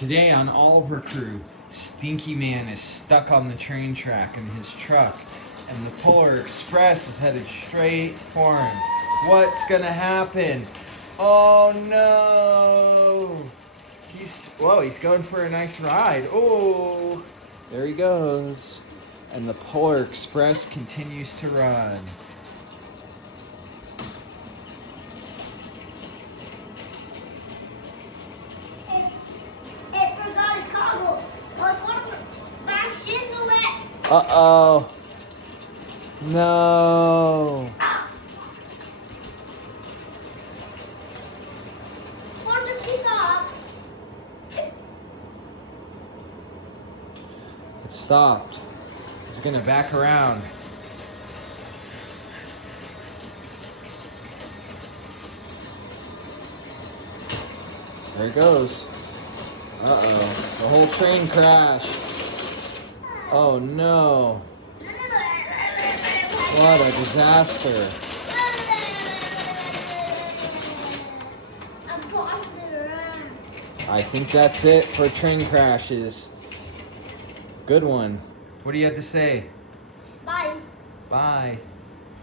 Today on W Crew, Stinky Man is stuck on the train track in his truck, and the Polar Express is headed straight for him. What's gonna happen? Oh no! He's going for a nice ride. Oh, there he goes. And the Polar Express continues to run. Uh-oh. No. It stopped. He's gonna back around. There it goes. Uh-oh. The whole train crashed. Oh no. What a disaster. I think that's it for train crashes. Good one. What do you have to say? Bye. Bye.